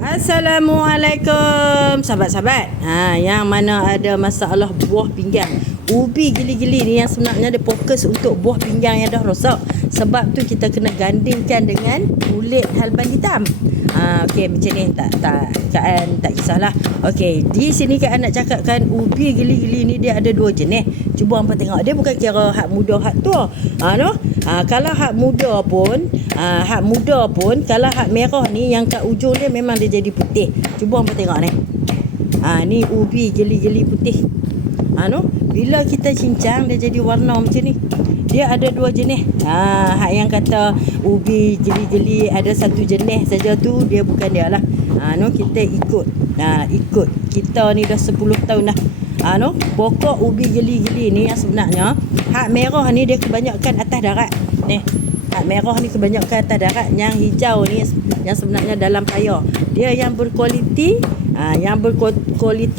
Assalamualaikum sahabat-sahabat. Yang mana ada masalah buah pinggang. Ubi gili-gili ni yang sebenarnya dia fokus untuk buah pinggang yang dah rosak. Sebab tu kita kena gandingkan dengan kulit halban hitam. Okey, macam ni tak kisahlah. Okey, di sini Kak nak cakapkan ubi gili-gili ni dia ada dua jenis. Cuba hangpa tengok, dia bukan kira hak muda hak tua. Kalau hak muda pun kalau hak merah ni yang kat ujung dia memang dia jadi putih. Cuba hangpa tengok ni. Ni ubi geli-geli putih. Bila kita cincang dia jadi warna macam ni. Dia ada dua jenis. Hak yang kata ubi geli-geli ada satu jenis saja tu, dia bukan dia lah. Kita ikut. Kita ni dah 10 tahun dah. Pokok ubi geli-geli ni yang sebenarnya hak merah ni dia kebanyakan atas darat. Ni. Hak merah ni kebanyakan atas darat, yang hijau ni yang sebenarnya dalam payah. Dia yang berkualiti,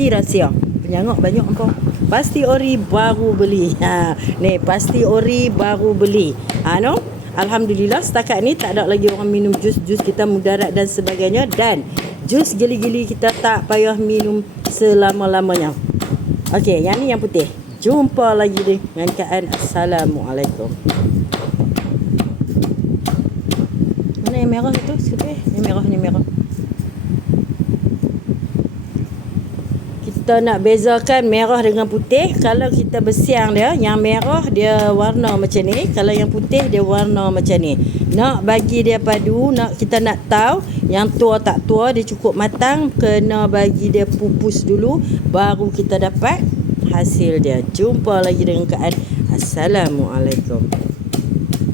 rahsia. Penyangok banyak apa? Pasti ori baru beli. Ni pasti ori baru beli. Alhamdulillah setakat ni tak ada lagi orang minum jus kita mudarat dan sebagainya, dan jus geli-geli kita tak payah minum selama-lamanya. Okey, yang ni yang putih. Jumpa lagi dengan Kak. Assalamualaikum. Mana yang merah itu? Sekejap. Ni merah. Kita nak bezakan merah dengan putih. Kalau kita bersiang dia, yang merah dia warna macam ni, kalau yang putih dia warna macam ni. Nak bagi dia padu, kita nak tahu yang tua tak tua, dia cukup matang, kena bagi dia pupus dulu, baru kita dapat hasil dia. Jumpa lagi dengan Kak. Assalamualaikum.